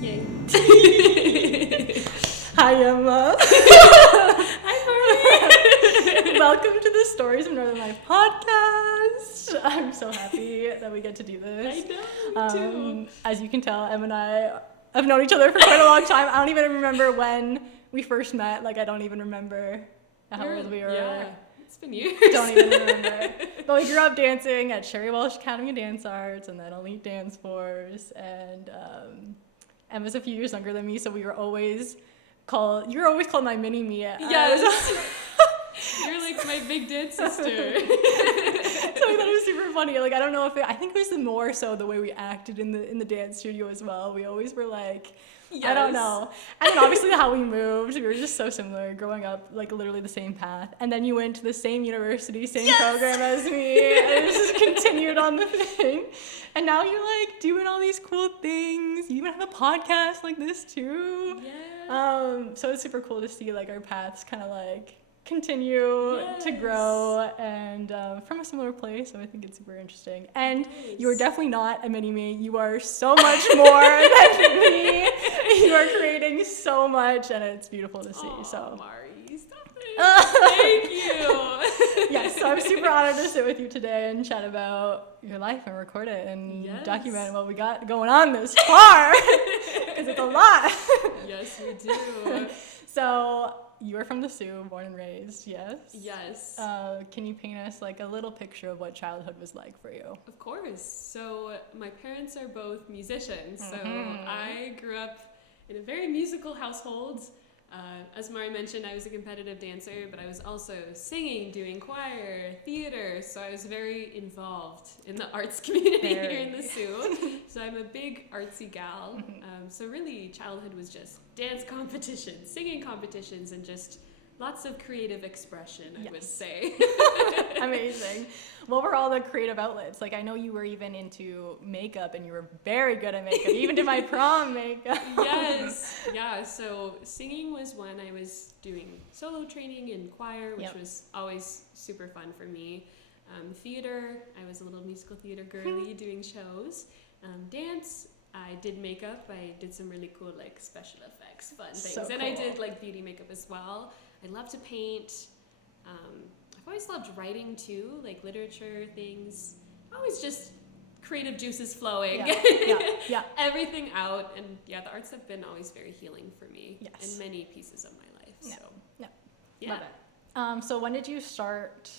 Yay. Hi, Emma. Hi, Courtney. Welcome to the Stories of Northern Life podcast. I'm so happy that we get to do this. I know, me too. As you can tell, Emma and I have known each other for quite a long time. I don't even remember when we first met. Like, I don't even remember how old we were. Yeah, it's been years. Don't even remember. But we grew up dancing at Cherry Welsh Academy of Dance Arts and then Elite Dance Force. And Emma's a few years younger than me, so we were always called, you were always called my mini-me. Yes. You're like my big dance sister. So I thought it was super funny. Like, I don't know if I think it was more so the way we acted in the dance studio as well. We always were like, yes. I don't know. And then obviously how we moved, we were just so similar growing up, like literally the same path. And then you went to the same university, same yes. program as me, and it just continued on the thing. And now you're like doing all these cool things. You even have a podcast like this too. Yeah. So it's super cool to see like our paths kind of like continue to grow and from a similar place, so I think it's super interesting. And you are definitely not a mini-me. You are so much more than me. You are creating so much, and it's beautiful to see. So Mari, stop it. Thank you. Yes, so I'm super honored to sit with you today and chat about your life and record it and document what we got going on this far, because it's a lot. Yes, we do. So you are from the Sioux, born and raised, yes? Yes. Can you paint us like a little picture of what childhood was like for you? Of course. So my parents are both musicians. So I grew up in a very musical household. As Mari mentioned, I was a competitive dancer, but I was also singing, doing choir, theater. So I was very involved in the arts community here in the Sioux. So I'm a big artsy gal. So really, childhood was just dance competitions, singing competitions, and just lots of creative expression, I would say. Amazing. What were all the creative outlets? Like, I know you were even into makeup, and you were very good at makeup. You even did my prom makeup. Yes. Yeah, so singing was when I was doing solo training in choir, which was always super fun for me. Theater, I was a little musical theater girly doing shows. Dance, I did makeup. I did some really cool, like, special effects, fun things. So and cool. I did, like, beauty makeup as well. I love to paint. I've always loved writing, too, like literature things. Always just creative juices flowing. Yeah. Everything out. And, the arts have been always very healing for me in many pieces of my life. Yeah. So, Yeah. Love it. So when did you start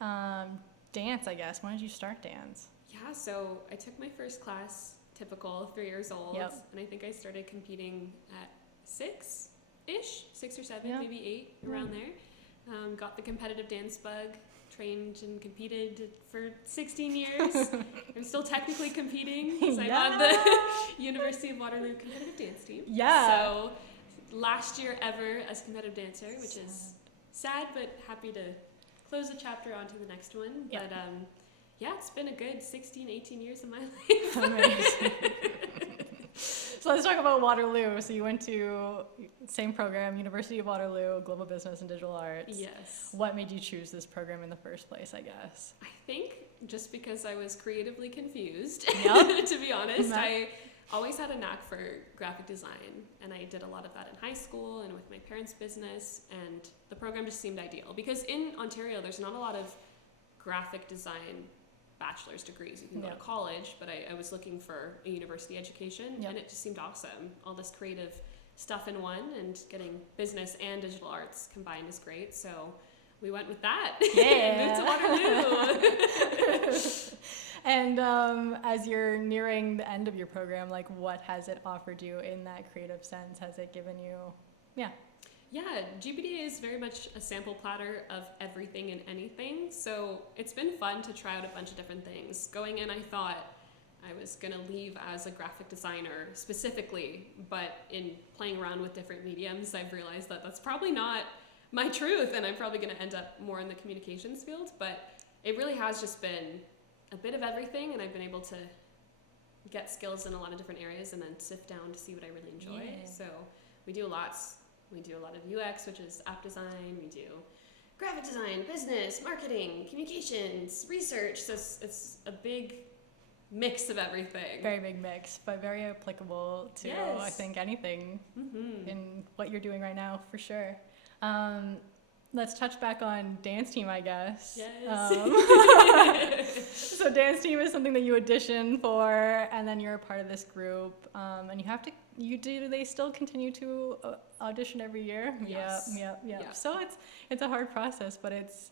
dance, I guess? When did you start dance? Yeah, so I took my first class, typical, 3 years old. Yep. And I think I started competing at 6-ish, 6 or 7, maybe 8, around there. Got the competitive dance bug, trained and competed for 16 years. I'm still technically competing because I'm on the University of Waterloo competitive dance team. Yeah. So last year ever as competitive dancer, which is sad, but happy to close the chapter on to the next one. Yep. But it's been a good 16, 18 years of my life. Amazing. So let's talk about Waterloo. So you went to same program, University of Waterloo, Global Business and Digital Arts. Yes. What made you choose this program in the first place, I guess? I think just because I was creatively confused, Yep. to be honest. I always had a knack for graphic design, and I did a lot of that in high school and with my parents' business, and the program just seemed ideal. Because in Ontario, there's not a lot of graphic design bachelor's degrees. You can go to college, but I was looking for a university education, and it just seemed awesome. All this creative stuff in one, and getting business and digital arts combined is great. So we went with that. Yeah. Moved to Waterloo. And as you're nearing the end of your program, like, what has it offered you in that creative sense? Has it given you, Yeah, GPDA is very much a sample platter of everything and anything, so it's been fun to try out a bunch of different things. Going in, I thought I was going to leave as a graphic designer specifically, but in playing around with different mediums, I've realized that that's probably not my truth, and I'm probably going to end up more in the communications field, but it really has just been a bit of everything, and I've been able to get skills in a lot of different areas and then sift down to see what I really enjoy. So we do lots. We do a lot of UX, which is app design. We do graphic design, business, marketing, communications, research. So it's a big mix of everything. Very big mix, but very applicable to, Yes. I think, anything Mm-hmm. in what you're doing right now, for sure. Let's touch back on dance team, I guess. Yes. So dance team is something that you audition for, and then you're a part of this group, and do they still continue to audition every year? Yes. Yep. Yeah. So it's a hard process, but it's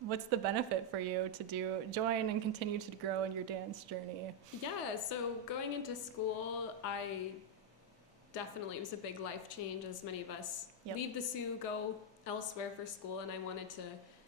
what's the benefit for you to join and continue to grow in your dance journey? Yeah, so going into school, it was a big life change, as many of us leave the Sioux, go elsewhere for school, and I wanted to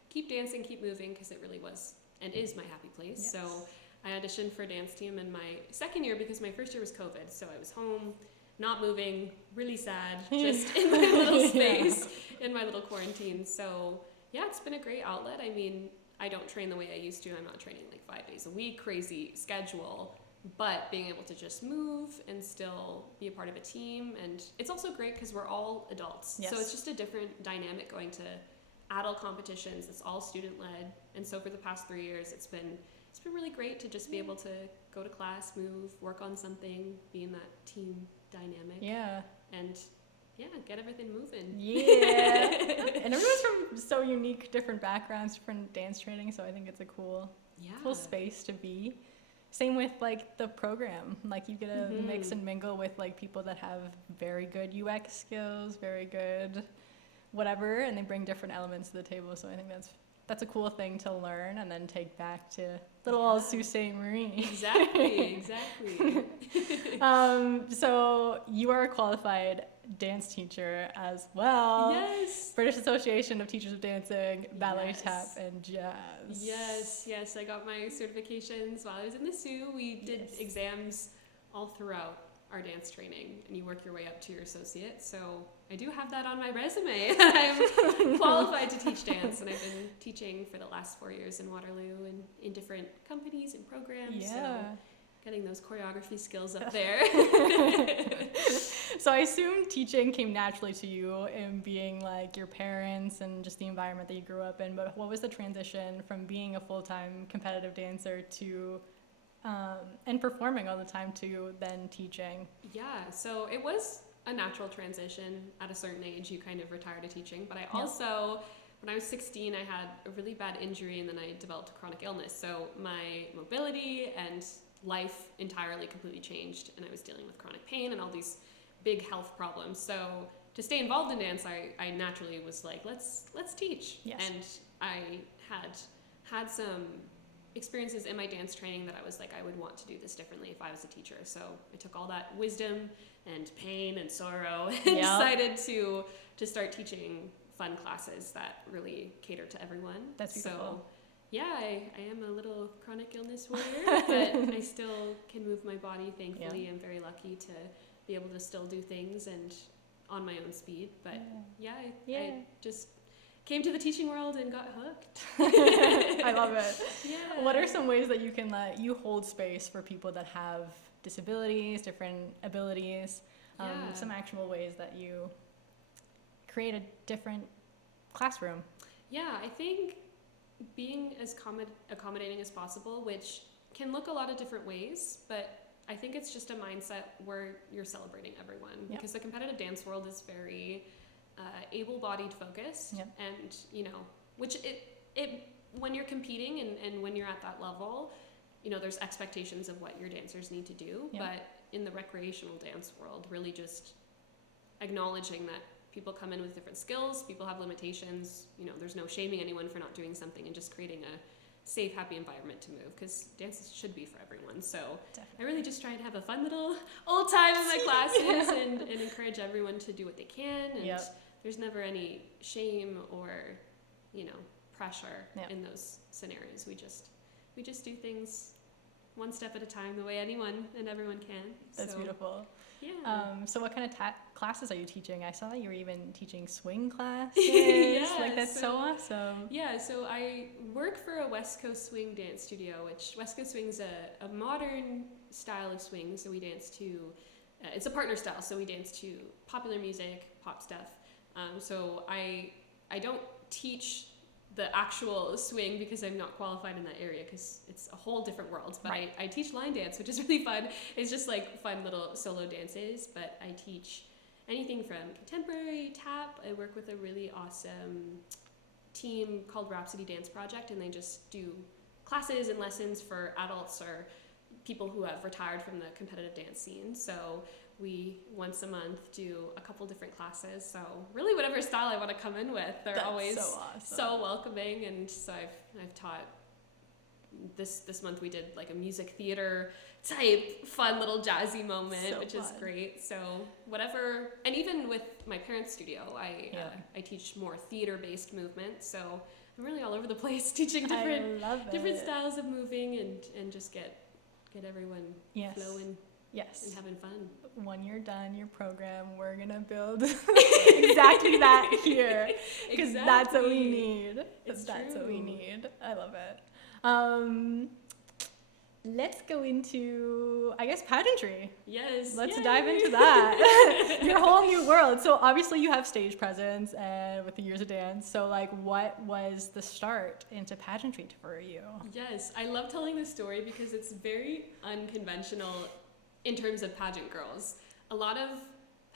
keep dancing, keep moving, because it really was and is my happy place. Yes. So I auditioned for dance team in my second year because my first year was COVID, so I was home, not moving, really sad, just in my little space, in my little quarantine. So yeah, it's been a great outlet. I mean, I don't train the way I used to. I'm not training like 5 days a week, crazy schedule, but being able to just move and still be a part of a team. And it's also great because we're all adults. Yes. So it's just a different dynamic going to adult competitions. It's all student led. And so for the past 3 years, it's been really great to just be able to go to class, move, work on something, be in that team dynamic. Yeah. And yeah, get everything moving. Yeah. And everyone's from so unique, different backgrounds, different dance training, so I think it's a cool space to be. Same with like the program, like you get to mix and mingle with like people that have very good UX skills, very good whatever, and they bring different elements to the table. So I think that's a cool thing to learn and then take back to little old Sault Ste. Marie. Exactly. So you are a qualified dance teacher as well. Yes. British Association of Teachers of Dancing, Ballet, Tap, and Jazz. Yes. I got my certifications while I was in the Sioux. We did exams all throughout our dance training, and you work your way up to your associate. So I do have that on my resume. I'm qualified to teach dance, and I've been teaching for the last 4 years in Waterloo and in different companies and programs. Yeah. So getting those choreography skills up there. So I assume teaching came naturally to you in being like your parents and just the environment that you grew up in, but what was the transition from being a full-time competitive dancer to and performing all the time to then teaching? Yeah, so it was a natural transition. At a certain age, you kind of retire to teaching, but I also, when I was 16, I had a really bad injury, and then I developed a chronic illness, so my mobility and life entirely completely changed, and I was dealing with chronic pain and all these big health problems. So to stay involved in dance, I naturally was like, let's teach. Yes. And I had some experiences in my dance training that I was like, I would want to do this differently if I was a teacher. So I took all that wisdom and pain and sorrow and decided to start teaching fun classes that really cater to everyone. That's beautiful. So yeah, I am a little chronic illness warrior, but I still can move my body, thankfully. I'm very lucky to be able to still do things and on my own speed. But I just came to the teaching world and got hooked. I love it. Yeah. What are some ways that you can you hold space for people that have disabilities, different abilities, some actual ways that you create a different classroom? Yeah, I think being as accommodating as possible, which can look a lot of different ways, but I think it's just a mindset where you're celebrating everyone, because the competitive dance world is very able-bodied focused, and which it when you're competing and when you're at that level, there's expectations of what your dancers need to do, but in the recreational dance world, really just acknowledging that people come in with different skills, people have limitations, there's no shaming anyone for not doing something, and just creating a safe, happy environment to move, because dance should be for everyone. So I really just try and have a fun little old time in my classes and encourage everyone to do what they can, and there's never any shame or pressure in those scenarios. We just do things one step at a time, the way anyone and everyone can. That's beautiful. Yeah. So what kind of classes are you teaching? I saw that you were even teaching swing classes. That's so awesome. Yeah, so I work for a West Coast swing dance studio, which West Coast swing's a modern style of swing. So we dance to, it's a partner style, so we dance to popular music, pop stuff. So I don't teach the actual swing because I'm not qualified in that area because it's a whole different world. But I teach line dance, which is really fun. It's just like fun little solo dances. But I teach anything from contemporary, tap. I work with a really awesome team called Rhapsody Dance Project, and they just do classes and lessons for adults or people who have retired from the competitive dance scene. So we once a month do a couple different classes. So really whatever style I want to come in with, they're always so awesome. So welcoming. And so I've taught this month we did like a music theater type fun little jazzy moment, which is great. So whatever, and even with my parents' studio, I teach more theater based movement. So I'm really all over the place teaching different styles of moving and just get everyone flowing. Yes. And having fun. When you're done your program, we're going to build exactly that here. Because that's what we need. That's what we need. I love it. Let's go into, I guess, pageantry. Yes. Let's dive into that. Your whole new world. So obviously you have stage presence and with the years of dance. So like what was the start into pageantry for you? Yes. I love telling this story because it's very unconventional in terms of pageant girls. A lot of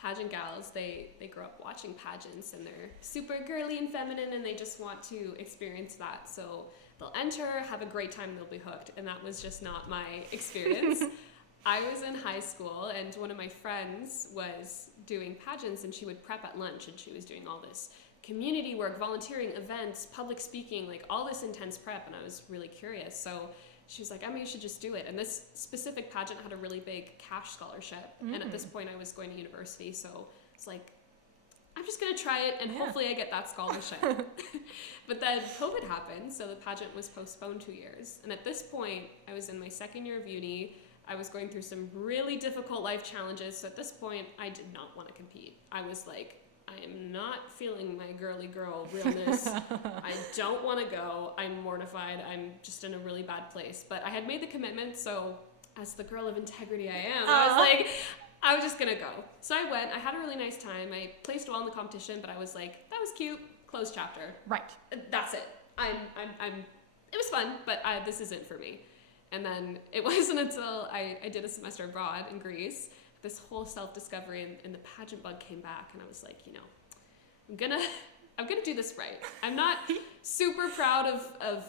pageant gals, they grow up watching pageants and they're super girly and feminine and they just want to experience that. So they'll enter, have a great time, and they'll be hooked. And that was just not my experience. I was in high school and one of my friends was doing pageants and she would prep at lunch and she was doing all this community work, volunteering, events, public speaking, like all this intense prep, and I was really curious. So she was like, Emma, you should just do it. And this specific pageant had a really big cash scholarship. And at this point I was going to university, so it's like, I'm just gonna try it and hopefully I get that scholarship. But then COVID happened, so the pageant was postponed 2 years. And at this point, I was in my second year of uni. I was going through some really difficult life challenges. So at this point, I did not want to compete. I was like, I am not feeling my girly girl realness. I don't want to go. I'm mortified. I'm just in a really bad place. But I had made the commitment, so as the girl of integrity I am, I was like, I was just gonna go. So I went. I had a really nice time. I placed well in the competition, but I was like, that was cute. Closed chapter. Right. That's it. It was fun, but this isn't for me. And then it wasn't until I did a semester abroad in Greece, this whole self-discovery and the pageant bug came back, and I was like, I'm gonna do this right. I'm not super proud of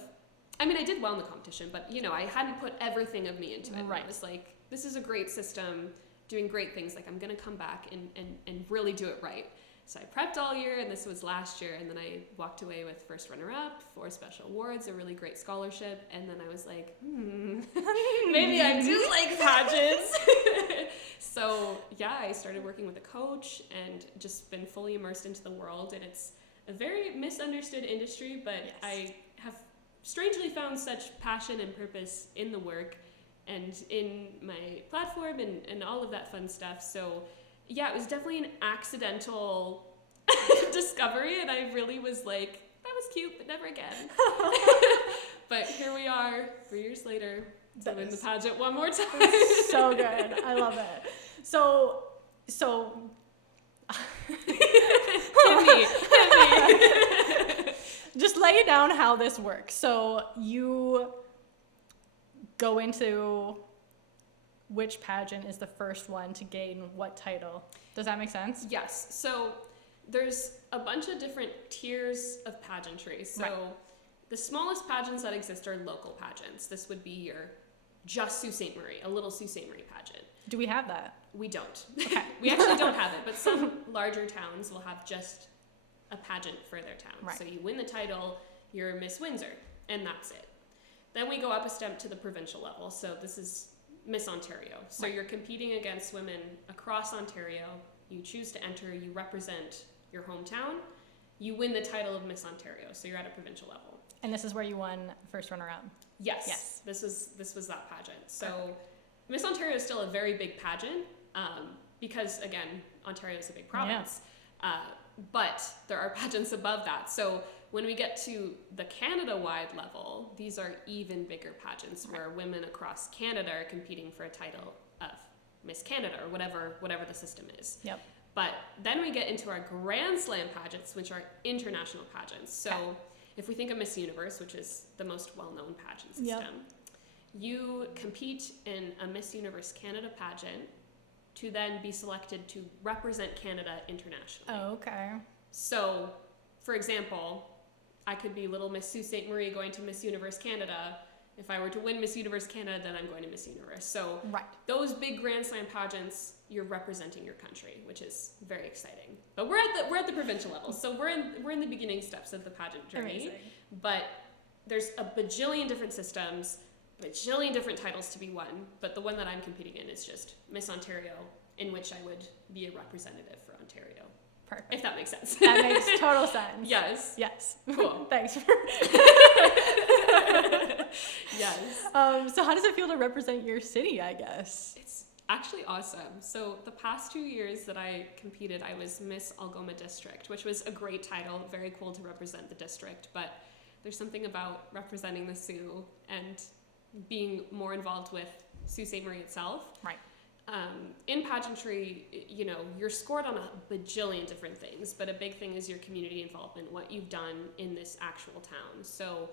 I mean, I did well in the competition, but I hadn't put everything of me into it. Right. I was like, this is a great system, doing great things. Like, I'm gonna come back and really do it right. So I prepped all year, and this was last year, and then I walked away with first runner-up, 4 special awards, a really great scholarship, and then I was like, maybe I do like pageants. So yeah, I started working with a coach and just been fully immersed into the world, and it's a very misunderstood industry, but I have strangely found such passion and purpose in the work and in my platform and all of that fun stuff. So yeah, it was definitely an accidental discovery, and I really was like, that was cute, but never again. But here we are, 3 years later, doing the pageant one more time. So good. I love it. So hit me. Just lay down how this works. So you go into which pageant is the first one to gain what title. Does that make sense? Yes. So there's a bunch of different tiers of pageantry. So the smallest pageants that exist are local pageants. This would be your just Sault Ste. Marie, a little Sault Ste. Marie pageant. Do we have that? We don't. Okay. We actually don't have it, but some larger towns will have just a pageant for their town. Right. So you win the title, you're Miss Windsor, and that's it. Then we go up a step to the provincial level. So this is Miss Ontario. So you're competing against women across Ontario. You choose to enter, you represent your hometown, you win the title of Miss Ontario. So you're at a provincial level. And this is where you won first runner-up. Yes. This was that pageant. So Miss Ontario is still a very big pageant because, again, Ontario is a big province. Yeah. But there are pageants above that. So when we get to the Canada-wide level, these are even bigger pageants where women across Canada are competing for a title of Miss Canada or whatever the system is. Yep. But then we get into our Grand Slam pageants, which are international pageants. So if we think of Miss Universe, which is the most well-known pageant system, Yep. you compete in a Miss Universe Canada pageant to then be selected to represent Canada internationally. Oh, okay. So, for example, I could be little Miss Sault Ste. Marie going to Miss Universe Canada. If I were to win Miss Universe Canada, then I'm going to Miss Universe. So Right. those big Grand Slam pageants, you're representing your country, which is very exciting. But we're at the provincial level, so we're in the beginning steps of the pageant journey. Amazing. But there's a bajillion different systems, bajillion different titles to be won. But the one that I'm competing in is just Miss Ontario, in which I would be a representative for Ontario. Perfect. If that makes sense. That makes total sense. Yes. Yes. Cool. Thanks for. Yes. So how does it feel to represent your city, I guess? It's actually awesome. So the past 2 years that I competed, I was Miss Algoma District, which was a great title, very cool to represent the district, but there's something about representing the Sioux and being more involved with Sault Ste. Marie itself. Right. In pageantry, you know, you're scored on a bajillion different things, but a big thing is your community involvement, what you've done in this actual town. So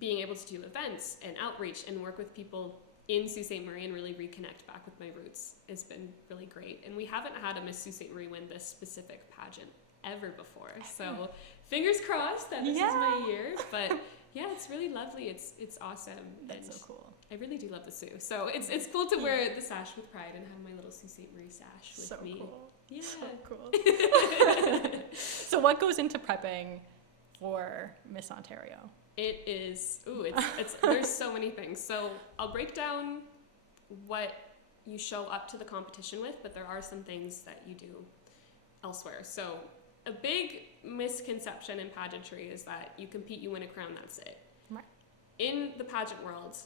being able to do events and outreach and work with people in Sault Ste. Marie and really reconnect back with my roots has been really great. And we haven't had a Miss Sault Ste. Marie win this specific pageant ever before. So fingers crossed that this is my year. But yeah, it's really lovely. It's awesome. That's and so cool. I really do love the Sioux. So it's cool to wear the sash with pride and have my little Sault Ste. Marie sash with So me. cool. Yeah. So cool. So what goes into prepping for Miss Ontario? It is, it's there's so many things. So I'll break down what you show up to the competition with, but there are some things that you do elsewhere. So a big misconception in pageantry is that you compete, you win a crown, that's it. Right. In the pageant world,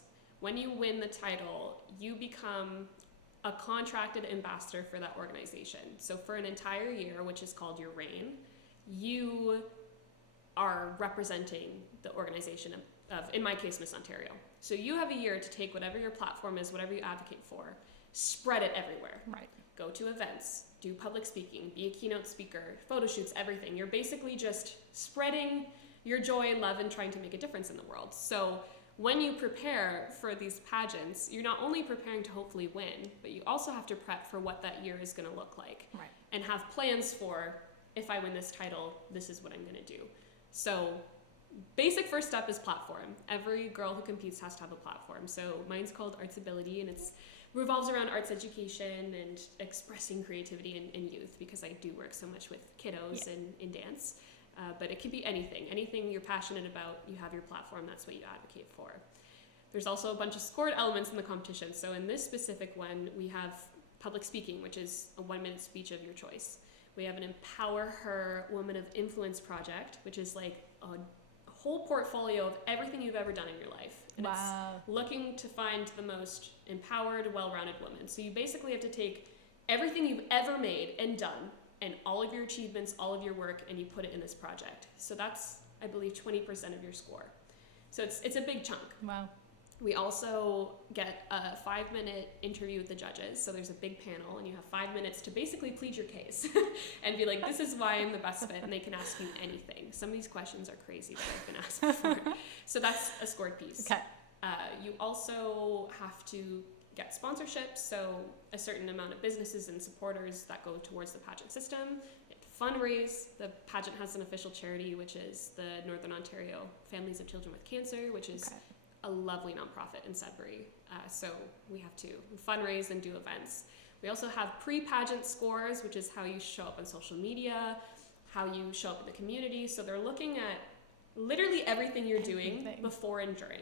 when you win the title, you become a contracted ambassador for that organization. So for an entire year, which is called your reign, you are representing the organization of, in my case, Miss Ontario. So you have a year to take whatever your platform is, whatever you advocate for, spread it everywhere. Right. Go to events, do public speaking, be a keynote speaker, photo shoots, everything. You're basically just spreading your joy and love and trying to make a difference in the world. So when you prepare for these pageants, you're not only preparing to hopefully win, but you also have to prep for what that year is going to look like. Right. And have plans for, if I win this title, this is what I'm going to do. So basic first step is platform. Every girl who competes has to have a platform. So mine's called Arts Ability, and it's revolves around arts education and expressing creativity in youth, because I do work so much with kiddos and in dance. But it could be anything you're passionate about, you have your platform, that's what you advocate for. There's also a bunch of scored elements in the competition. So in this specific one, we have public speaking, which is a 1-minute speech of your choice. We have an Empower Her Woman of Influence project, which is like a whole portfolio of everything you've ever done in your life. And Wow. it's looking to find the most empowered, well-rounded woman. So you basically have to take everything you've ever made and done, and all of your achievements, all of your work, and you put it in this project. So that's, I believe, 20% of your score. So it's a big chunk. Wow. We also get a 5-minute interview with the judges. So there's a big panel, and you have 5 minutes to basically plead your case and be like, this is why I'm the best fit, and they can ask you anything. Some of these questions are crazy that I've been asked before. So that's a scored piece. Okay. You also have to get sponsorships, so a certain amount of businesses and supporters that go towards the pageant system. You have to fundraise. The pageant has an official charity, which is the Northern Ontario Families of Children with Cancer, which is a lovely nonprofit in Sudbury. So we have to fundraise and do events. We also have pre-pageant scores, which is how you show up on social media, how you show up in the community. So they're looking at literally everything you're doing before and during.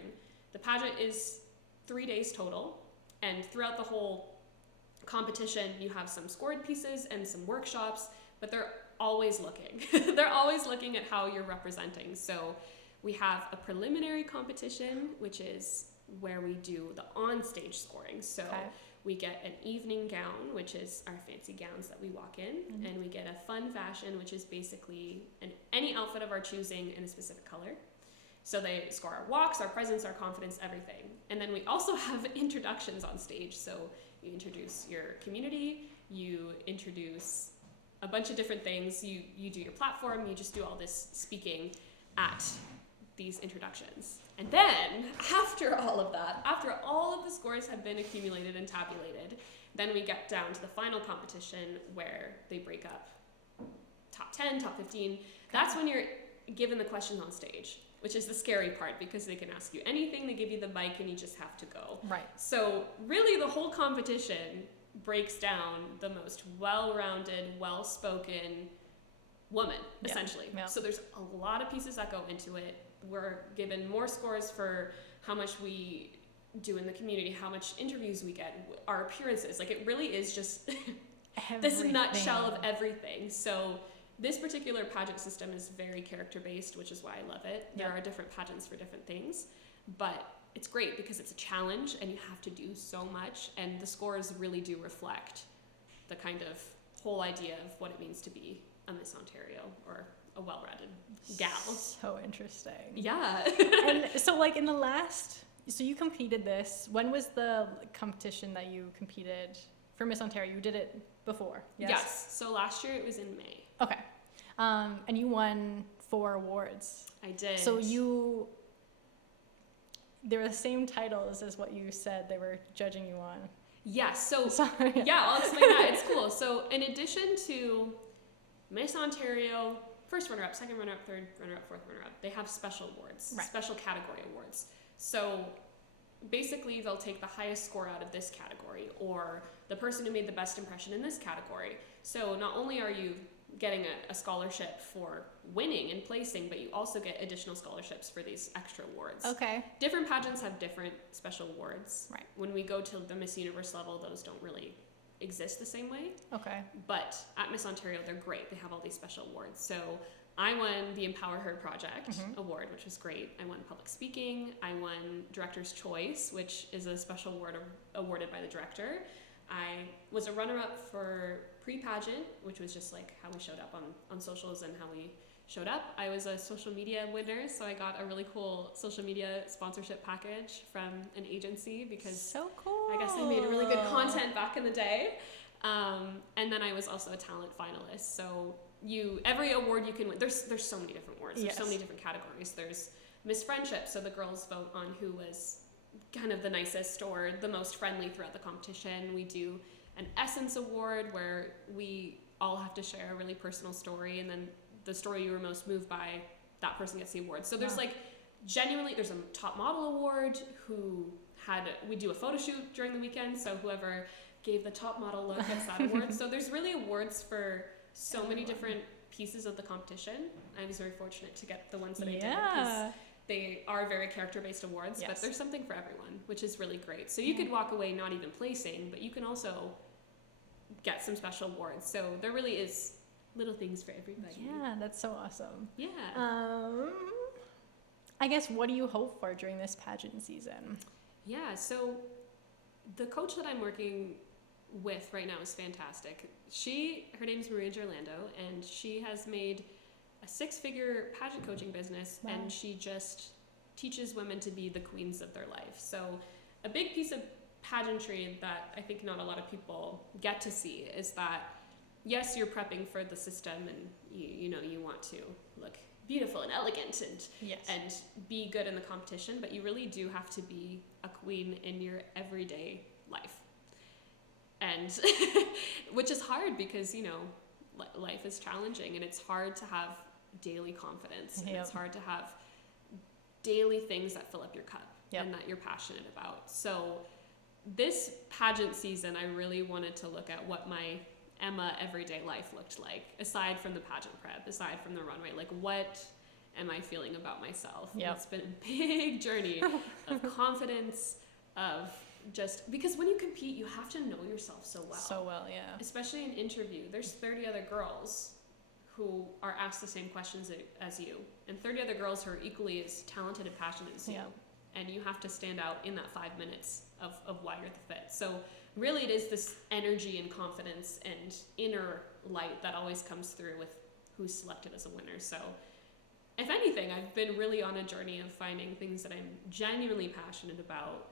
The pageant is 3 days total, and throughout the whole competition, you have some scored pieces and some workshops, but they're always looking. They're always looking at how you're representing. So we have a preliminary competition, which is where we do the on-stage scoring. So we get an evening gown, which is our fancy gowns that we walk in, and we get a fun fashion, which is basically any outfit of our choosing in a specific color. So they score our walks, our presence, our confidence, everything. And then we also have introductions on stage. So you introduce your community, you introduce a bunch of different things, you do your platform, you just do all this speaking at these introductions. And then, after all of that, after all of the scores have been accumulated and tabulated, then we get down to the final competition where they break up top 10, top 15. That's when you're given the questions on stage, which is the scary part because they can ask you anything, they give you the mic, and you just have to go. Right. So really the whole competition breaks down the most well-rounded, well-spoken woman, essentially. Yeah. So there's a lot of pieces that go into it. We're given more scores for how much we do in the community, how much interviews we get, our appearances. Like, it really is just this nutshell of everything. So this particular pageant system is very character-based, which is why I love it. There are different pageants for different things, but it's great because it's a challenge and you have to do so much, and the scores really do reflect the kind of whole idea of what it means to be a Miss Ontario or a well-rounded gal. So interesting. Yeah. And so, like, so you competed this. When was the competition that you competed for Miss Ontario? You did it before, Yes. So last year it was in May. Okay. And you won 4 awards. I did. So they were the same titles as what you said they were judging you on. Yes. So Sorry. yeah, I'll explain that. It's cool. So in addition to Miss Ontario, first runner-up, second runner-up, third runner-up, fourth runner-up, they have special awards, special category awards. So basically they'll take the highest score out of this category or the person who made the best impression in this category. So not only are you getting a scholarship for winning and placing, but you also get additional scholarships for these extra awards. Okay. Different pageants have different special awards. Right. When we go to the Miss Universe level, those don't really exist the same way. Okay. But at Miss Ontario, they're great. They have all these special awards. So I won the Empower Her Project award, which was great. I won public speaking. I won Director's Choice, which is a special award awarded by the director. I was a runner-up for pre-pageant, which was just like how we showed up on socials and how we showed up. I was a social media winner, so I got a really cool social media sponsorship package from an agency because so cool. I guess I made really good content back in the day. And then I was also a talent finalist. So every award you can win, there's so many different awards. There's so many different categories. There's Miss Friendship, so the girls vote on who was kind of the nicest or the most friendly throughout the competition. We do an Essence Award where we all have to share a really personal story, and then the story you were most moved by, that person gets the award. So there's there's a top model award we do a photo shoot during the weekend, so whoever gave the top model look gets that award. So there's really awards for so many different pieces of the competition. I was very fortunate to get the ones that I did because they are very character-based awards, but there's something for everyone, which is really great. So you could walk away not even placing, but you can also get some special awards. So there really is little things for everybody. Yeah, that's so awesome. Yeah. I guess, what do you hope for during this pageant season? Yeah, so the coach that I'm working with right now is fantastic. Her name's Maria Gerlando, and she has made a 6-figure pageant coaching business, and she just teaches women to be the queens of their life. So a big piece of pageantry that I think not a lot of people get to see is that, yes, you're prepping for the system, and you want to look beautiful and elegant and be good in the competition, but you really do have to be a queen in your everyday life. And which is hard because, life is challenging, and it's hard to have daily confidence, and it's hard to have daily things that fill up your cup and that you're passionate about. So this pageant season, I really wanted to look at what my Emma everyday life looked like, aside from the pageant prep, aside from the runway. Like, what am I feeling about myself? It's been a big journey of confidence, of just, because when you compete, you have to know yourself so well. So well, yeah. Especially in interview, there's 30 other girls who are asked the same questions as you, and 30 other girls who are equally as talented and passionate as you. And you have to stand out in that 5 minutes of why you're the fit. So really it is this energy and confidence and inner light that always comes through with who's selected as a winner. So if anything, I've been really on a journey of finding things that I'm genuinely passionate about,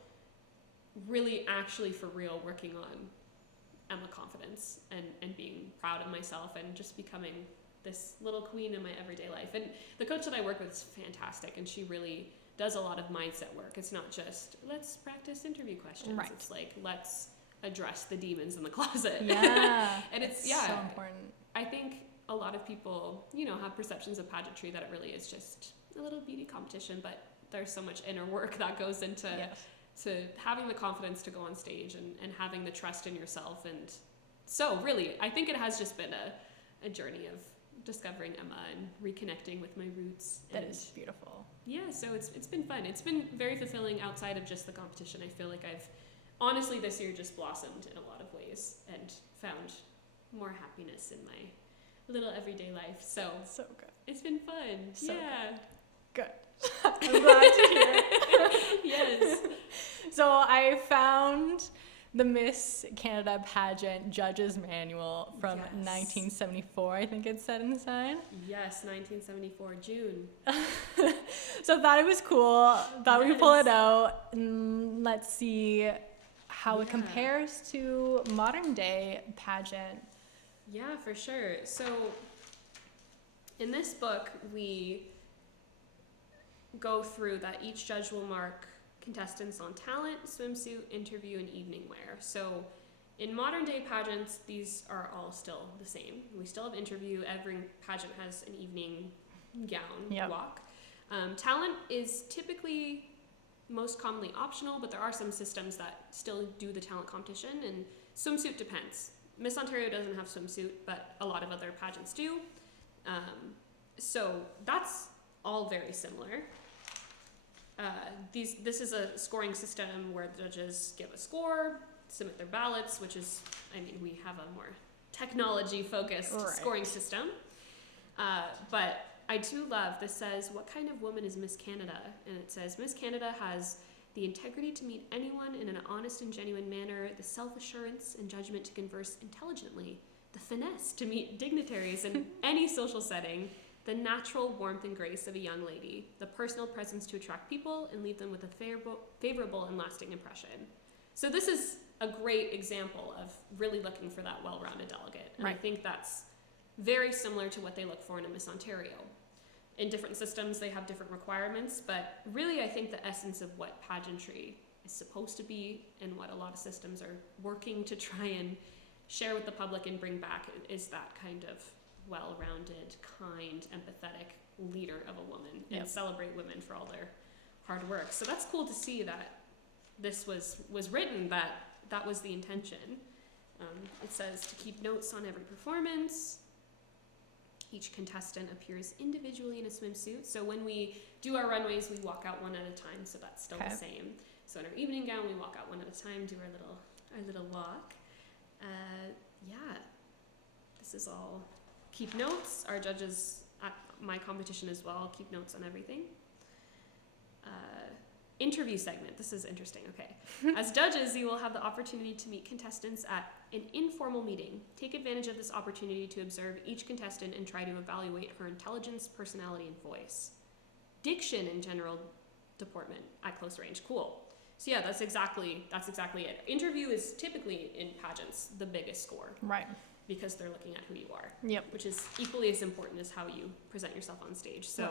really actually for real working on Emma confidence and being proud of myself and just becoming this little queen in my everyday life. And the coach that I work with is fantastic, and she really does a lot of mindset work. It's not just, let's practice interview questions. Right. It's like, let's address the demons in the closet. Yeah. And it's so important. I think a lot of people, you know, have perceptions of pageantry that it really is just a little beauty competition, but there's so much inner work that goes into to having the confidence to go on stage and having the trust in yourself. And so really, I think it has just been a journey of discovering Emma and reconnecting with my roots. That is beautiful. Yeah, so it's been fun. It's been very fulfilling outside of just the competition. I feel like I've honestly this year just blossomed in a lot of ways and found more happiness in my little everyday life. So good. It's been fun. So yeah. Good. I'm glad to hear it. Yes. So I found the Miss Canada pageant judge's manual from 1974, I think it said inside. Yes, 1974, June. So I thought it was cool. Thought we'd pull it out and let's see how it compares to modern day pageant. Yeah, for sure. So in this book, we go through that each judge will mark contestants on talent, swimsuit, interview, and evening wear. So in modern day pageants, these are all still the same. We still have interview. Every pageant has an evening gown walk. Talent is typically most commonly optional, but there are some systems that still do the talent competition, and swimsuit depends. Miss Ontario doesn't have swimsuit, but a lot of other pageants do. So that's all very similar. This is a scoring system where the judges give a score, submit their ballots, which is, I mean, we have a more technology-focused scoring system. But I do love, this says, what kind of woman is Miss Canada? And it says, Miss Canada has the integrity to meet anyone in an honest and genuine manner, the self-assurance and judgment to converse intelligently, the finesse to meet dignitaries in any social setting, the natural warmth and grace of a young lady, the personal presence to attract people and leave them with a favorable and lasting impression. So this is a great example of really looking for that well-rounded delegate. And I think that's very similar to what they look for in a Miss Ontario. In different systems, they have different requirements, but really I think the essence of what pageantry is supposed to be and what a lot of systems are working to try and share with the public and bring back is that kind of well-rounded, kind, empathetic leader of a woman and celebrate women for all their hard work. So that's cool to see that this was written, that was the intention. It says to keep notes on every performance. Each contestant appears individually in a swimsuit. So when we do our runways, we walk out one at a time, so that's still the same. So in our evening gown, we walk out one at a time, do our little walk. This is all. Keep notes. Our judges at my competition as well keep notes on everything. Interview segment. This is interesting. Okay. As judges, you will have the opportunity to meet contestants at an informal meeting. Take advantage of this opportunity to observe each contestant and try to evaluate her intelligence, personality, and voice. Diction and general deportment at close range. Cool. So yeah, that's exactly it. Interview is typically in pageants the biggest score. Right. Because they're looking at who you are. Yep. Which is equally as important as how you present yourself on stage. So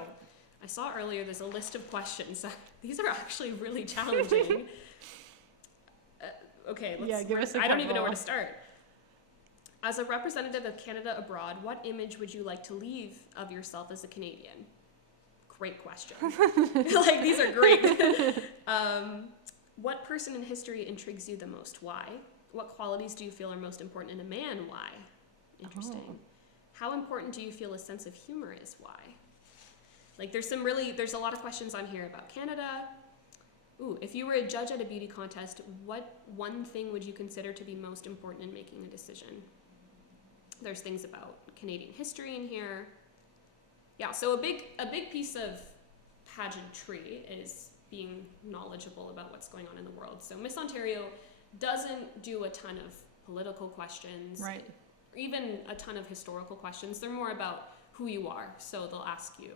I saw earlier there's a list of questions. These are actually really challenging. Okay, give us a I don't even know where to start. As a representative of Canada abroad, what image would you like to leave of yourself as a Canadian? Great question. Like, these are great. What person in history intrigues you the most? Why? What qualities do you feel are most important in a man? Why? Interesting. Oh. How important do you feel a sense of humor is? Why? Like, there's a lot of questions on here about Canada. Ooh, if you were a judge at a beauty contest, what one thing would you consider to be most important in making a decision? There's things about Canadian history in here. Yeah, so a big piece of pageantry is being knowledgeable about what's going on in the world. So Miss Ontario doesn't do a ton of political questions, or even a ton of historical questions. They're more about who you are, so they'll ask you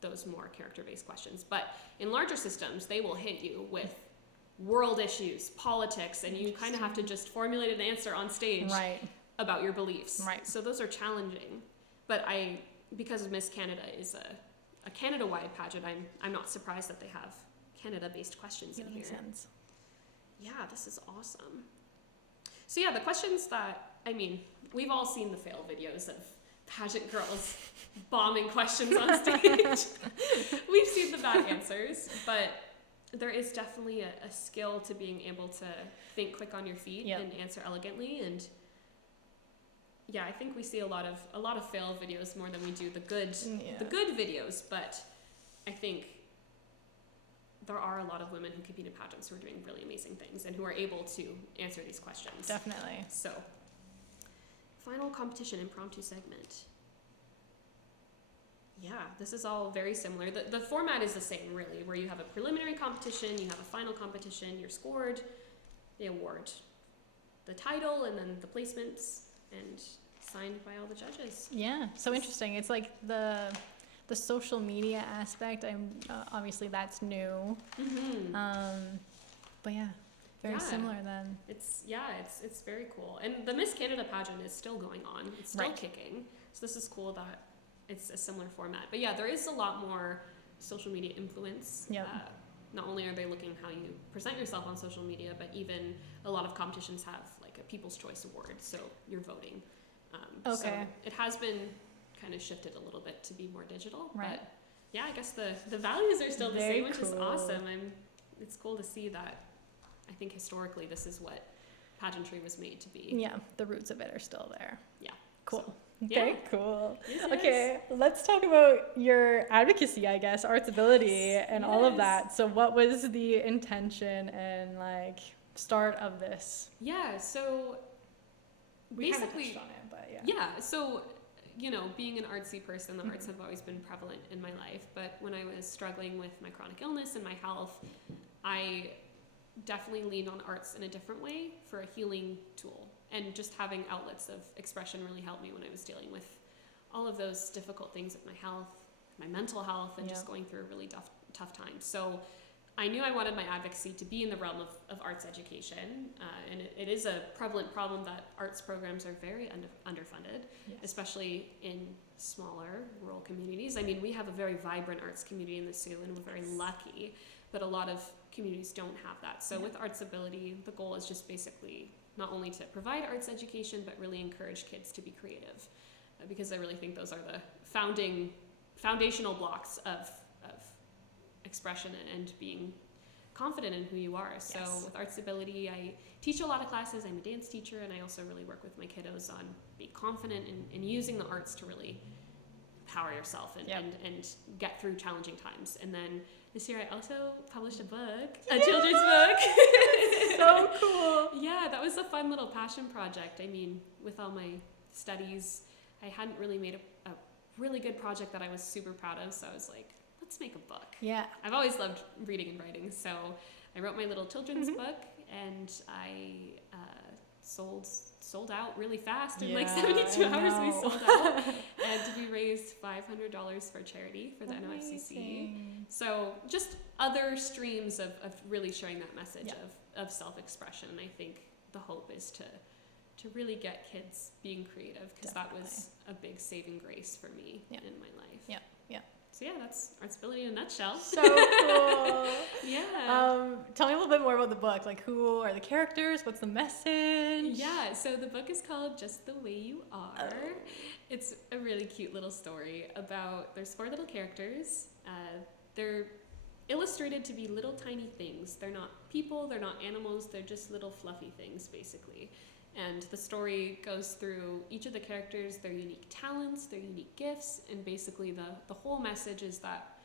those more character-based questions. But in larger systems, they will hit you with world issues, politics, and you kind of have to just formulate an answer on stage about your beliefs. So those are challenging. But I because Miss Canada is a Canada-wide pageant, I'm not surprised that they have Canada-based questions in here. Makes sense. Yeah, this is awesome. So yeah, the questions that, I mean, we've all seen the fail videos of pageant girls bombing questions on stage. We've seen the bad answers, but there is definitely a skill to being able to think quick on your feet and answer elegantly. And yeah, I think we see a lot of fail videos more than we do the good videos. But I think there are a lot of women who compete in pageants who are doing really amazing things and who are able to answer these questions. Definitely. So, final competition impromptu segment. Yeah, this is all very similar. The format is the same, really, where you have a preliminary competition, you have a final competition, you're scored, they award the title and then the placements, and signed by all the judges. Yeah, so interesting. It's like the social media aspect. Obviously that's new. But yeah, very similar then. It's very cool. And the Miss Canada pageant is still going on. It's still kicking. So this is cool that it's a similar format. But yeah, there is a lot more social media influence. Yep. Not only are they looking how you present yourself on social media, but even a lot of competitions have like a People's Choice Award, so you're voting. So it has been kind of shifted a little bit to be more digital. Right. But yeah, I guess the values are still the Very same, which is cool. awesome. It's cool to see that. I think historically this is what pageantry was made to be. Yeah, the roots of it are still there. Yeah. Cool. So, Very cool. Yes, okay, let's talk about your advocacy, I guess, arts ability and all of that. So what was the intention and like start of this? Yeah, so We kind of basically touched on it, but yeah. Yeah, so being an artsy person, the arts have always been prevalent in my life. But when I was struggling with my chronic illness and my health, I definitely leaned on arts in a different way for a healing tool. And just having outlets of expression really helped me when I was dealing with all of those difficult things with my health, my mental health, and just going through a really tough time. So I knew I wanted my advocacy to be in the realm of arts education, and it is a prevalent problem that arts programs are very underfunded, especially in smaller rural communities. I mean, we have a very vibrant arts community in the Sioux, and we're very lucky, but a lot of communities don't have that. So with Arts Ability, the goal is just basically not only to provide arts education, but really encourage kids to be creative, because I really think those are the foundational blocks of expression and being confident in who you are. So with Arts Ability, I teach a lot of classes. I'm a dance teacher, and I also really work with my kiddos on being confident in using the arts to really empower yourself and get through challenging times. And then this year I also published a book, a children's book. So cool. Yeah, that was a fun little passion project. I mean, with all my studies, I hadn't really made a really good project that I was super proud of. So I was like, let's make a book. Yeah. I've always loved reading and writing. So I wrote my little children's book, and I sold out really fast. In like 72 hours, we sold out. And we raised $500 for charity for the NOFCC. So just other streams of really showing that message of self-expression. And I think the hope is to really get kids being creative, because that was a big saving grace for me in my life. Yeah. So yeah, that's Arts Ability in a nutshell. So cool. Yeah. Tell me a little bit more about the book. Like, who are the characters? What's the message? Yeah, so the book is called Just the Way You Are. Oh. It's a really cute little story about, there's 4 little characters. They're illustrated to be little tiny things. They're not people, they're not animals, they're just little fluffy things, basically. And the story goes through each of the characters, their unique talents, their unique gifts, and basically the whole message is that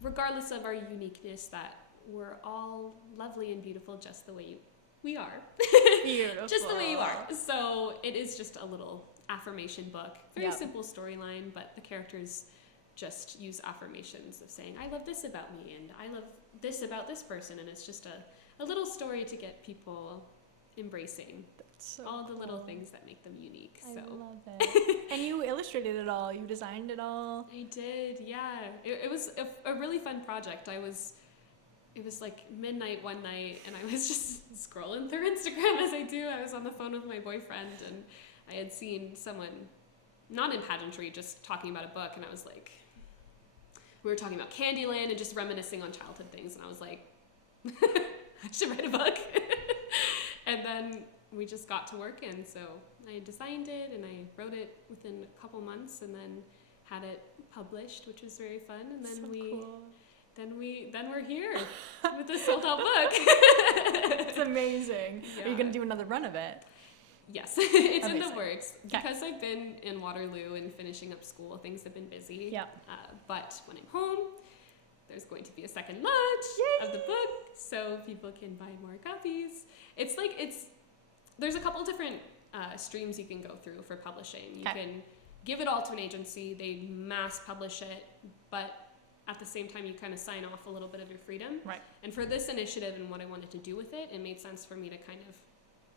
regardless of our uniqueness, that we're all lovely and beautiful just the way we are. Beautiful. Just the way you are. So it is just a little affirmation book. Very simple storyline, but the characters just use affirmations of saying, I love this about me, and I love this about this person, and it's just a little story to get people embracing all the little things that make them unique. I So love it. And you illustrated it all. You designed it all. I did, yeah. It was a really fun project. It was like midnight one night, and I was just scrolling through Instagram as I do. I was on the phone with my boyfriend, and I had seen someone not in pageantry, just talking about a book, and I was like, we were talking about Candyland and just reminiscing on childhood things, and I was like, I should write a book. And then we just got to work, and so I designed it and I wrote it within a couple months, and then had it published, which was very fun. And then Cool. then we're here with this sold out book. It's amazing. Yeah. Are you gonna do another run of it? Yes, it's in the Amazing. works. Okay. Because I've been in Waterloo and finishing up school, things have been busy. Yeah. But when I'm home, there's going to be a second launch of the book, so people can buy more copies. There's a couple different streams you can go through for publishing. You can give it all to an agency, they mass publish it, but at the same time you kind of sign off a little bit of your freedom. Right. And for this initiative and what I wanted to do with it, it made sense for me to kind of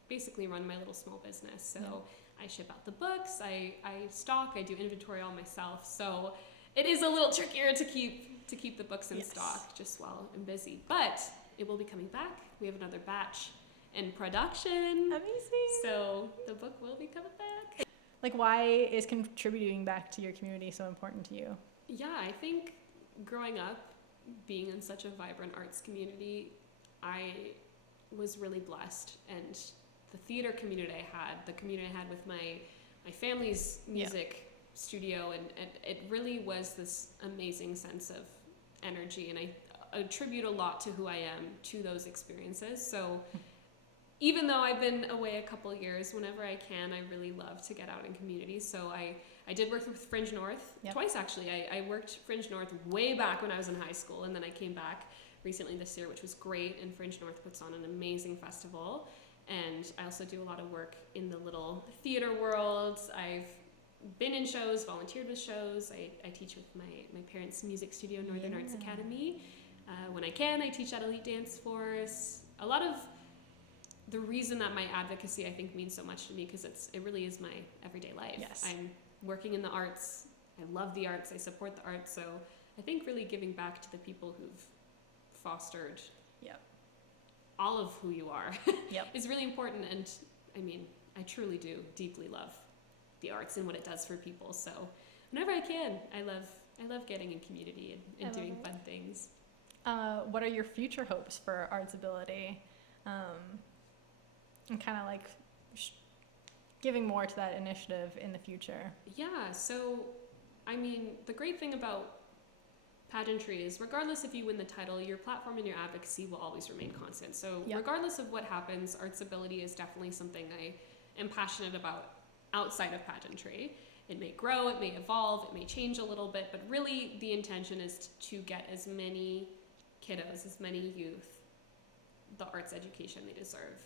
basically run my little small business. So I ship out the books, I stock, I do inventory all myself. So it is a little trickier to keep the books in stock just while I'm busy. But it will be coming back. We have another batch in production. Amazing. So the book will be coming back. Like, why is contributing back to your community so important to you? Yeah, I think growing up, being in such a vibrant arts community, I was really blessed. And the theater community I had, the community I had with my family's music studio, and it really was this amazing sense of energy. And I attribute a lot to who I am to those experiences. So even though I've been away a couple years, whenever I can, I really love to get out in communities. So I did work with Fringe North twice, actually. I worked Fringe North way back when I was in high school, and then I came back recently this year, which was great. And Fringe North puts on an amazing festival. And I also do a lot of work in the little theater world. I've been in shows, volunteered with shows. I teach with my parents' music studio, Northern Arts Academy. When I can, I teach at Elite Dance Force. A lot of the reason that my advocacy, I think, means so much to me, because it really is my everyday life. Yes. I'm working in the arts. I love the arts. I support the arts. So I think really giving back to the people who've fostered all of who you are is really important. And I mean, I truly do deeply love the arts and what it does for people. So whenever I can, I love getting in community and doing fun things. What are your future hopes for Arts Ability? And kind of like giving more to that initiative in the future. Yeah, so I mean, the great thing about pageantry is regardless if you win the title, your platform and your advocacy will always remain constant. So regardless of what happens, Arts Ability is definitely something I am passionate about outside of pageantry. It may grow, it may evolve, it may change a little bit, but really the intention is to get as many kiddos, as many youth, the arts education they deserve.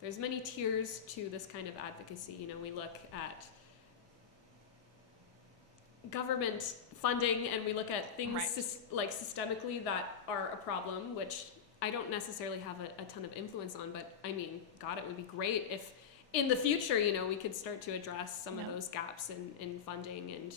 There's many tiers to this kind of advocacy. You know, we look at government funding and we look at things systemically that are a problem, which I don't necessarily have a ton of influence on, but I mean, God, it would be great if in the future, you know, we could start to address some of those gaps in funding and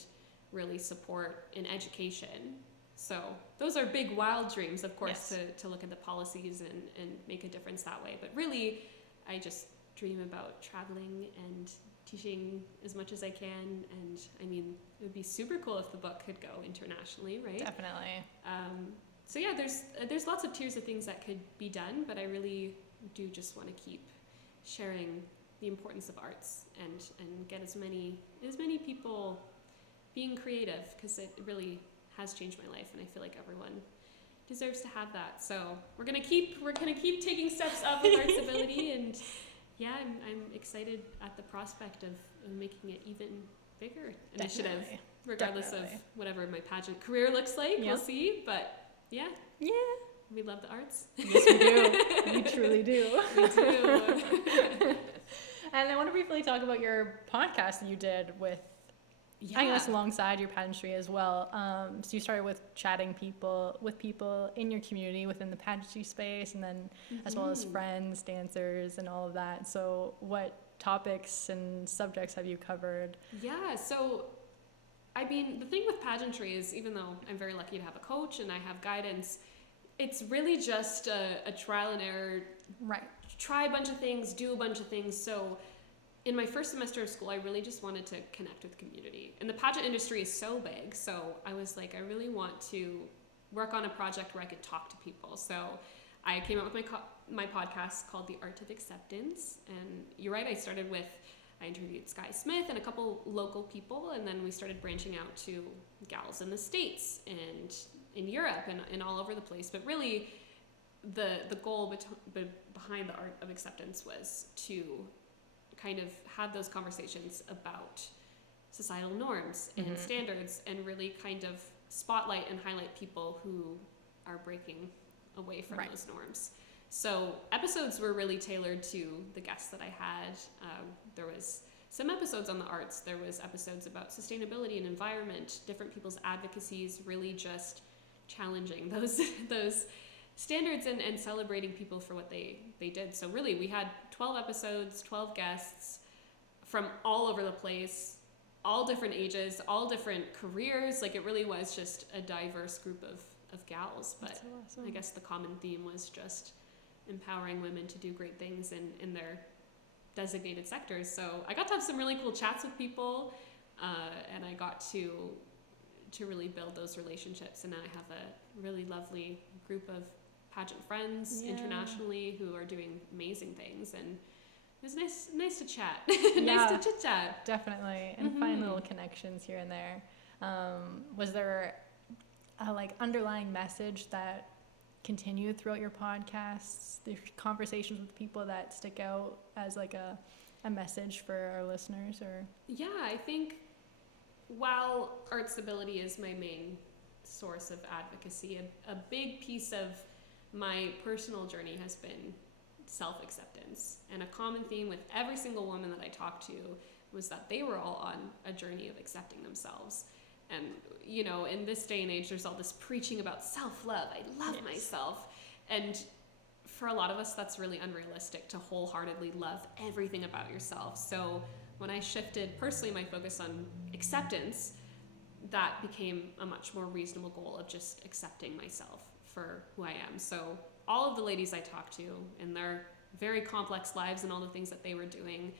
really support in education. So those are big, wild dreams, of course, to look at the policies and make a difference that way. But really, I just dream about traveling and teaching as much as I can. And I mean, it would be super cool if the book could go internationally, right? Definitely. So yeah, there's lots of tiers of things that could be done, but I really do just want to keep sharing the importance of arts and get as many people being creative, because it really has changed my life, and I feel like everyone deserves to have that. So we're gonna keep taking steps up with Arts Ability, and yeah, I'm excited at the prospect of making it even bigger initiative. Definitely. Regardless of whatever my pageant career looks like. We'll see, but yeah, we love the arts. Yes, we do. We truly do. We do. And I want to briefly talk about your podcast that you did with, I guess, alongside your pageantry as well. So you started with chatting with people in your community within the pageantry space, and then as well as friends, dancers, and all of that. So what topics and subjects have you covered? Yeah, so I mean, the thing with pageantry is, even though I'm very lucky to have a coach and I have guidance, it's really just a trial and error. Right. Try a bunch of things, do a bunch of things. So in my first semester of school, I really just wanted to connect with community. And the pageant industry is so big, so I was like, I really want to work on a project where I could talk to people. So I came up with my podcast called The Art of Acceptance. And you're right, I interviewed Sky Smith and a couple local people, and then we started branching out to gals in the States and in Europe and all over the place. But really, the goal behind the Art of Acceptance was to kind of have those conversations about societal norms and standards, and really kind of spotlight and highlight people who are breaking away from those norms. So episodes were really tailored to the guests that I had. There was some episodes on the arts. There was episodes about sustainability and environment, different people's advocacies, really just challenging those standards and celebrating people for what they did. So really, we had 12 episodes, 12 guests from all over the place, all different ages, all different careers. Like, it really was just a diverse group of gals. But so awesome. I guess the common theme was just empowering women to do great things in their designated sectors. So I got to have some really cool chats with people, and I got to really build those relationships. And now I have a really lovely group of pageant friends internationally who are doing amazing things, and it was nice to chat. Nice to chit chat. Definitely, and find little connections here and there. Was there a underlying message that continued throughout your podcasts, the conversations with people that stick out as a message for our listeners? Or I think while art stability is my main source of advocacy, a big piece of my personal journey has been self-acceptance. And a common theme with every single woman that I talked to was that they were all on a journey of accepting themselves. And, in this day and age, there's all this preaching about self-love. I love myself. And for a lot of us, that's really unrealistic to wholeheartedly love everything about yourself. So when I shifted personally my focus on acceptance, that became a much more reasonable goal of just accepting myself for who I am. So all of the ladies I talked to in their very complex lives and all the things that they were doing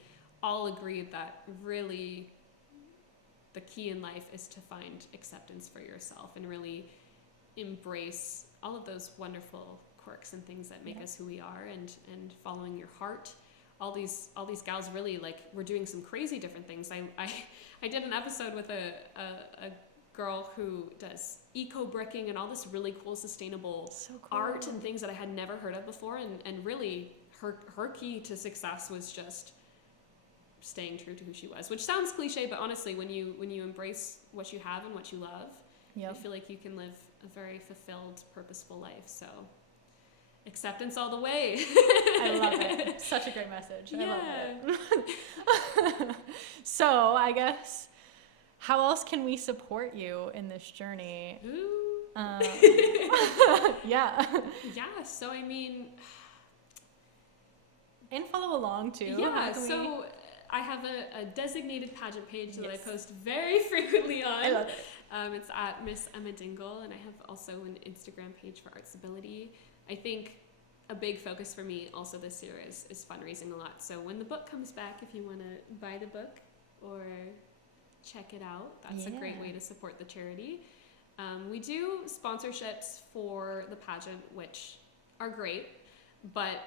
all agreed that really the key in life is to find acceptance for yourself and really embrace all of those wonderful quirks and things that make us who we are, and following your heart. All these gals really were doing some crazy different things. I did an episode with a girl who does eco-bricking and all this really cool sustainable art and things that I had never heard of before, and really her key to success was just staying true to who she was, which sounds cliche, but honestly, when you embrace what you have and what you love, I feel like you can live a very fulfilled, purposeful life. So acceptance all the way. I love it. Such a great message. I love it. So I guess, how else can we support you in this journey? So I mean, and follow along too. So I have a designated pageant page that I post very frequently on. I love it. It's at Miss Emma Dingle, and I have also an Instagram page for Art Stability. I think a big focus for me also this year is fundraising a lot. So when the book comes back, if you want to buy the book or check it out, that's a great way to support the charity. We do sponsorships for the pageant, which are great, but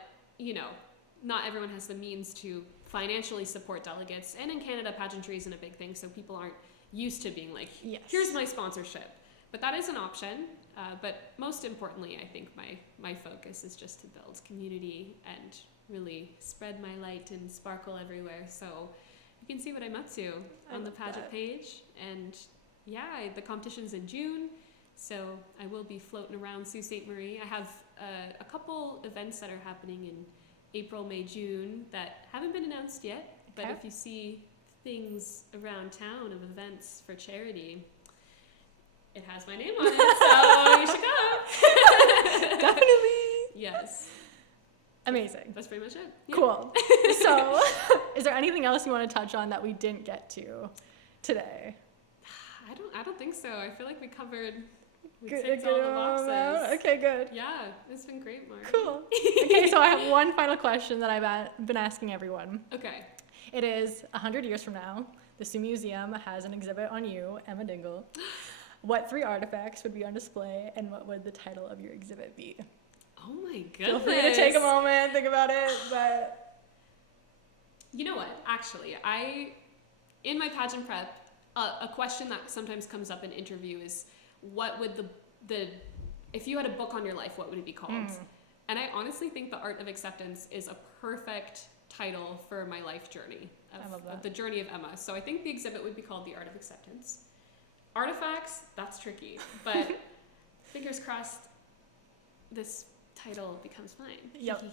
not everyone has the means to financially support delegates. And in Canada, pageantry isn't a big thing, so people aren't used to being like, here's my sponsorship. But that is an option. But most importantly, I think my focus is just to build community and really spread my light and sparkle everywhere. So you can see what I'm up to on the pageant page. And the competition's in June, so I will be floating around Sault Ste. Marie. I have a couple events that are happening in April, May, June that haven't been announced yet. But if you see things around town of events for charity, it has my name on it, so you should go. Definitely. Yes. Amazing. That's pretty much it. Yeah. Cool. So, is there anything else you want to touch on that we didn't get to today? I don't think so. I feel like we ticked all the boxes. Okay, good. Yeah, it's been great, Mark. Cool. Okay, so I have one final question that I've been asking everyone. Okay. It is 100 years from now. The Sioux Museum has an exhibit on you, Emma Dingle. What 3 artifacts would be on display, and what would the title of your exhibit be? Oh my goodness. Feel free to take a moment, think about it, but... You know what? Actually, in my pageant prep, a question that sometimes comes up in interview is, what would if you had a book on your life, what would it be called? And I honestly think The Art of Acceptance is a perfect title for my life journey, of the journey of Emma. So I think the exhibit would be called The Art of Acceptance. Artifacts, that's tricky, but fingers crossed this title becomes mine. Yep.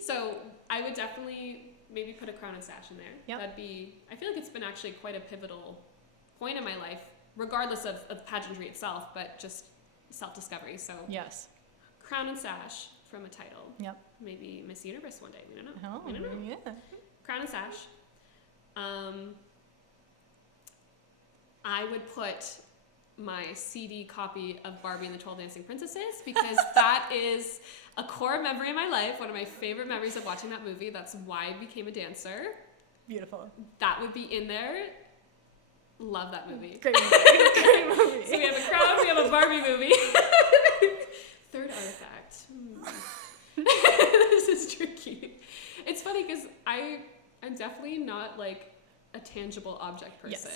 So I would definitely maybe put a crown and sash in there. Yep. I feel like it's been actually quite a pivotal point in my life, regardless of pageantry itself, but just self-discovery. So yes. Crown and sash from a title. Yep. Maybe Miss Universe one day. We don't know. Oh, we don't know. yeah. Crown and sash. I would put my CD copy of Barbie and the 12 Dancing Princesses, because that is a core memory in my life, one of my favorite memories of watching that movie. That's why I became a dancer. Beautiful. That would be in there. Love that movie. Great movie. Great movie. So we have a crown, we have a Barbie movie. Third artifact. This is tricky. It's funny because I'm definitely not like a tangible object person.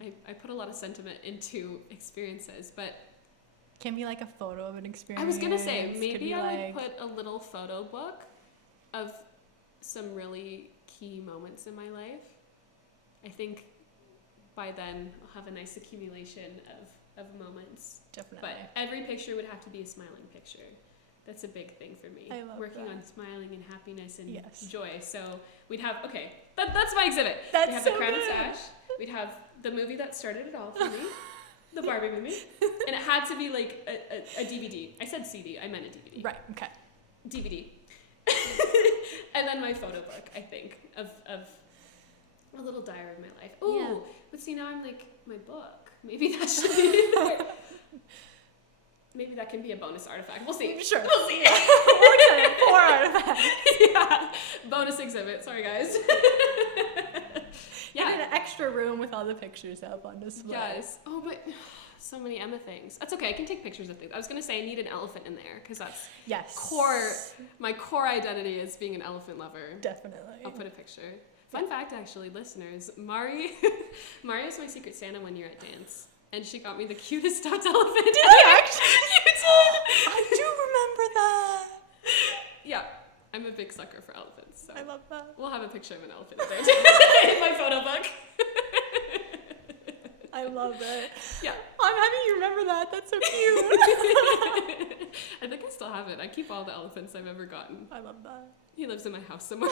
Yes. I put a lot of sentiment into experiences, but Can be like a photo of an experience. I was gonna say maybe I like... would put a little photo book of some really key moments in my life. I think by then I'll have a nice accumulation of moments. Definitely. But every picture would have to be a smiling picture. That's a big thing for me. I love Working that. on smiling and happiness and Yes. joy. So we'd have, that's my exhibit. That's we'd have so the crown good. and sash. We'd have the movie that started it all for me, the Barbie movie. And it had to be like a DVD. I said CD, I meant a DVD. Right, okay. DVD. And then my photo book, I think, of a little diary of my life. Ooh, Yeah. but see, now I'm like, my book. Maybe that should be there. Maybe that can be a bonus artifact. We'll see. Sure. We'll see. 4 artifacts. Yeah. Bonus exhibit. Sorry, guys. Yeah. In an extra room with all the pictures up on display. Yes. Oh, but so many Emma things. That's okay. I can take pictures of things. I was going to say I need an elephant in there because that's Yes. my core identity is being an elephant lover. Definitely. I'll put a picture. Fun fact, actually, listeners, Mari is my secret Santa one year at dance. And she got me the cutest stuffed elephant. Did you actually? You did? I do remember that. Yeah, I'm a big sucker for elephants. So I love that. we'll have a picture of an elephant in there in my photo book. I love it. Yeah. I'm happy you remember that. That's so cute. I think I still have it. I keep all the elephants I've ever gotten. I love that. He lives in my house somewhere.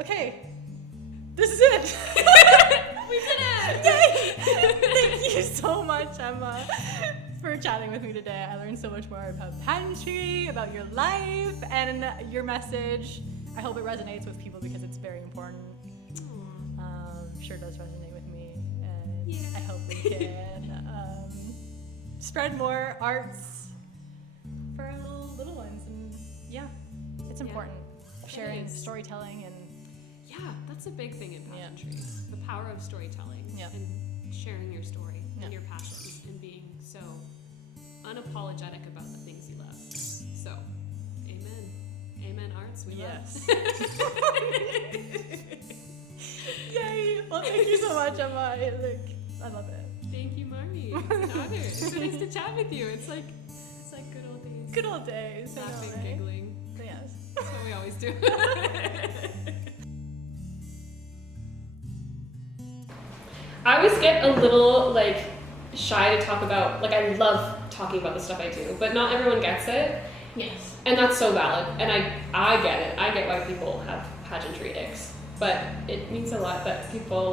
Okay. This is it. We did it! Yay! Thank you so much, Emma, for chatting with me today. I learned so much more about pageantry, about your life, and your message. I hope it resonates with people because it's very important. Sure does resonate with me, and Yeah. I hope we can spread more arts for our little ones. And yeah, it's important. Sharing is. storytelling and Yeah, that's a big thing in Yeah. pageantry. The power of storytelling Yeah. and sharing your story Yeah. and your passions and being so unapologetic about the things you love. So, amen. Amen, arts. We yes. love. Yay! Well, thank you so much, Emma. I love it. Thank you, Mari. It's an honor. It's so nice to chat with you. It's like good old days. Good old days. I know, Laughing, right? giggling. Yes. That's what we always do. I always get a little shy to talk about, I love talking about the stuff I do, but not everyone gets it. Yes. And that's so valid. And I get it. I get why people have pageantry icks. But it means a lot that people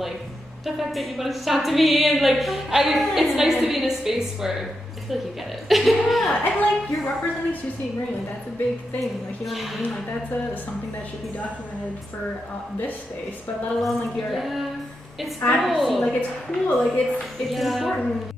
the fact that you wanted to talk to me and it's nice to be in a space where I feel like you get it. Yeah, and you're representing Sault Ste. That's a big thing. You know what I mean? That's something that should be documented for this space, but let alone your Yeah. It's advocacy. cool. It's cool. It's Yeah. important.